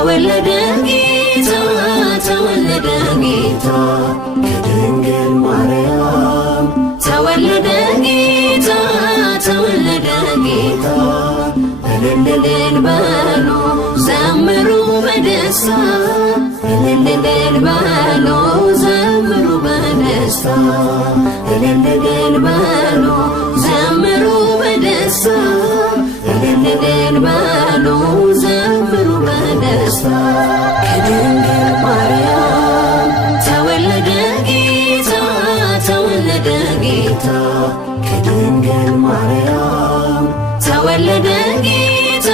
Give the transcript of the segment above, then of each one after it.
ተወለደ ጌታ ተወለደ ጌታ ከድንግል ማርያም ተወለደ ጌታ ተወለደ ጌታ እልል በሉ ዘምሩ በደስታ እልል በሉ ዘምሩ በደስታ እልል በሉ ዘምሩ በደስታ እልል በሉ ዘምሩ በደስታ ከድንግል ማርያም ተወለደ ጌታ ተወለደ ጌታ ከድንግል ማርያም ተወለደ ጌታ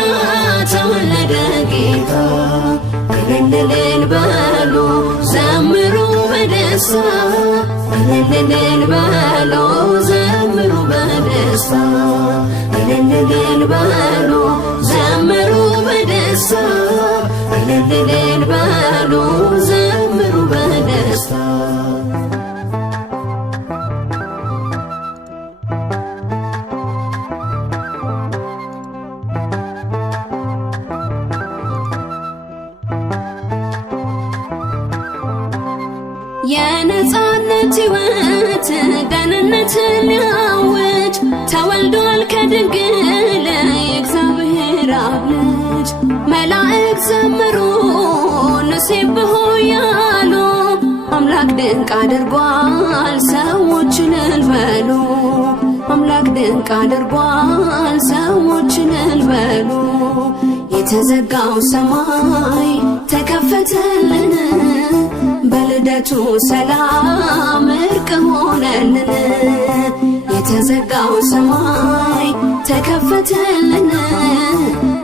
ተወለደ ጌታ እልል በሉ ዘምሩ በደስታ እልል በሉ ዘምሩ በደስታ እልል በሉ ዘምሩ በደስታ እልል በሉ ዘምሩ በደስታ የነጻነት ሕይወት ደህንነትን ሊያውጅ ተወልዷል ከድንግል የእግዚአብሔር አብ ልጅ መላእክት ዘምሩ ንሴብሖ ያሉ አምላክ ድንቅ አድርጓል ሰዎችን እልል በሉ አምላክ ድንቅ አድርጓል ሰዎችን እልል በሉ የተዘጋው ሰማይ ተከፈተልን በልደቱ ሰላም እርቅ ሆነልን የተዘጋው ሰማይ ተከፈተልን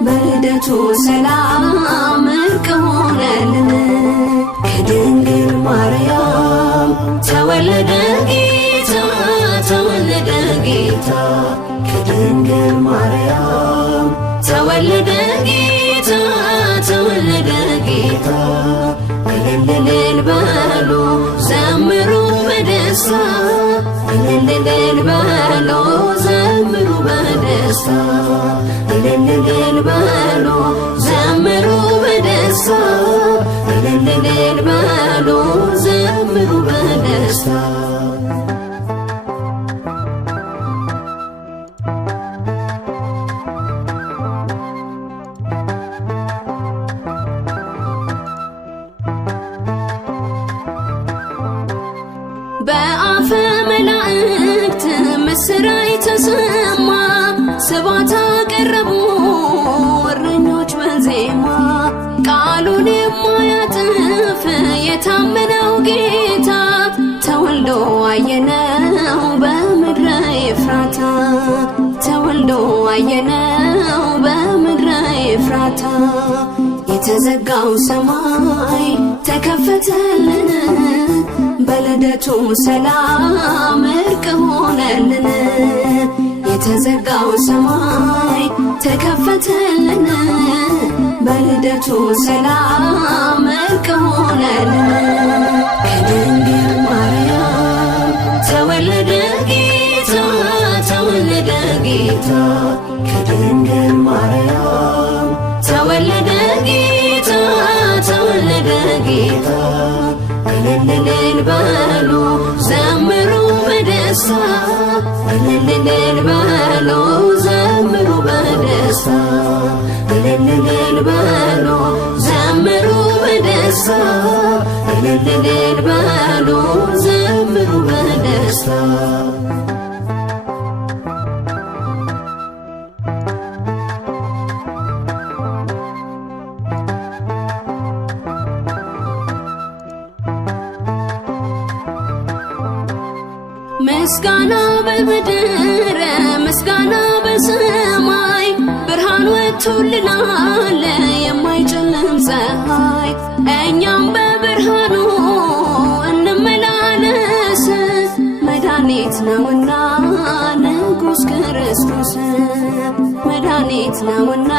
በልደቱ ሰላም እርቅ ሆነልን ከድንግል ማርያም ተወለደ ጌታ ተወለደ ጌታ ከድንግል ማርያም ተወለደ ጌታ ተወለደ ጌታ እልል በሉ ዘምሩ በደስታ እልል በሉ ዘምሩ በደስታ እልል በሉ ዘምሩ በደስታ እልል በሉ ዘምሩ በደስታ በአፈ መላእክት ምስራች ተሰማ ስብሐት አቀረቡ እረኞች በዜማ ቃሉን የማያጥፍ የታመነው ጌታ ተወልዶ አየነው በምድረ ኤፍራታ ተወልዶ አየነው በምድረ ኤፍራታ የተዘጋው ሰማይ ተከፈተልን በልደቱ ሰላም እርቅ ሆነልን የተዘጋው ሰማይ ተከፈተልን በልደቱ ሰላም እርቅ ሆነልን ከድንግል ማርያም ተወለደ ጌታ ተወለደ ጌታ ከድንግል ማርያም ተወለደ ጌታ ተወለደ ጌታ እልል በሉ ዘምሩ በደስታ እልል በሉ ዘምሩ በደስታ እልል በሉ ዘምሩ በደስታ እልል በሉ ዘምሩ በደስታ ምስጋና በምድር ምስጋና በሰማይ ብርሃን ወጥቶልናል የማይጨልም ፀሐይ እኛም በብርሃኑ እንመላለስ መድኃኒት ነውና ንጉሥ ክርስቶስ መድኃኒት ነውና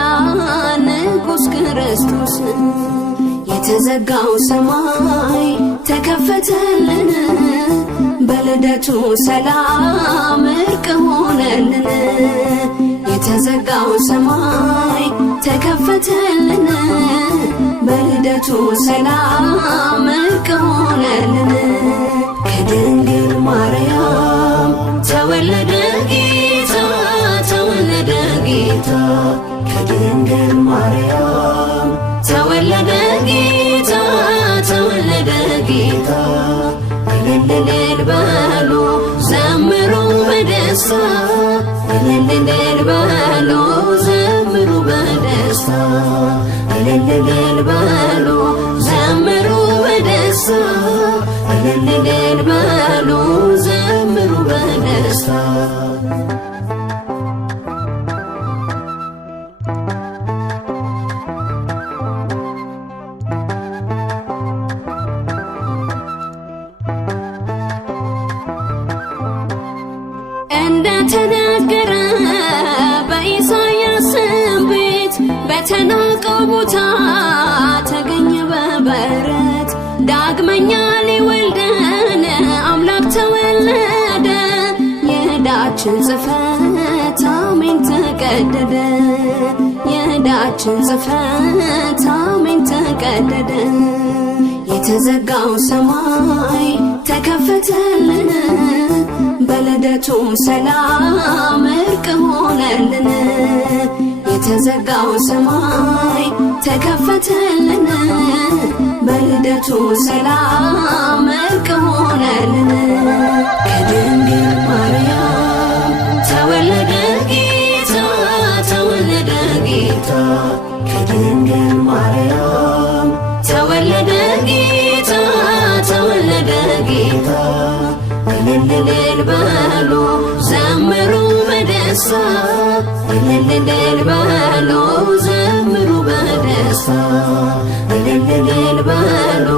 ንጉሥ ክርስቶስ የተዘጋው ሰማይ ተከፈተልን በልደቱ ሰላም እርቅ ሆነልን የተዘጋው ሰማይ ተከፈተልን በልደቱ ሰላም እርቅ ሆነልን። ከድንግል ማርያም ተወለደ ጌታ ተወለደ ጌታ ከድንግል ማርያም ተወለደ ጌታ ተወለደ ጌታ እልል እልል በሉ ዘምሩ በደስታ እልል እልል በሉ ዘምሩ በደስታ እልል እልል በሉ ዘምሩ በደስታ እልል እልል በሉ ዘምሩ በደስታ እንደተነገረ በኢሳይያስ ትንቢት በተናቀው ቦታ ተገኘ በበረት ዳግመኛ ሊወልደን አምላክ ተወለደ። የዕዳችን ጽሕፈት አሜን ተቀደደ የዕዳችን ጽሕፈት አሜን ተቀደደ። የተዘጋው ሰማይ ተከፈተልን በልደቱም ሰላም እርቅ ሆነልን። የተዘጋው ሰማይ ተከፈተልን በልደቱ ሰላም እርቅ ሆነልን። ከድንግል ማርያም ተወለደ ጌታ ተወለደ ጌታ ከድንግል ማርያም ተወለደ ጌታ ተወለደ ጌታ እልል እልል በሉ ዘምሩ በደስታ እልል እልል በሉ ዘምሩ በደስታ እልል እልል በሉ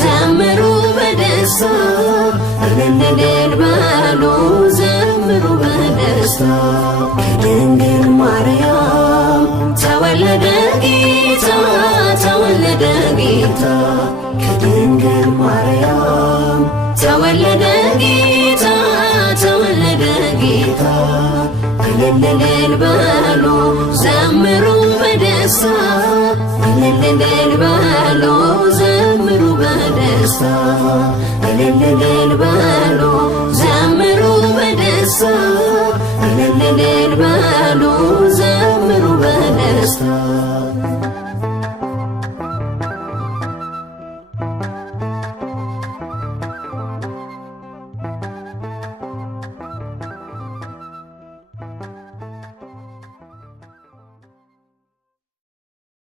ዘምሩ በደስታ እልል እልል በሉ ዘምሩ በደስታ ከድንግል ማርያም ተወለደ ጌታ ተወለደ ጌታ ከድንግል ማርያም ተወለደ ጌታ ተወለደ ጌታ እልል እልል በሉ ዘምሩ በደስታ እልል እልል በሉ ዘምሩ በደስታ እልል እልል በሉ ዘምሩ በደስታ እልል እልል በሉ ዘምሩ በደስታ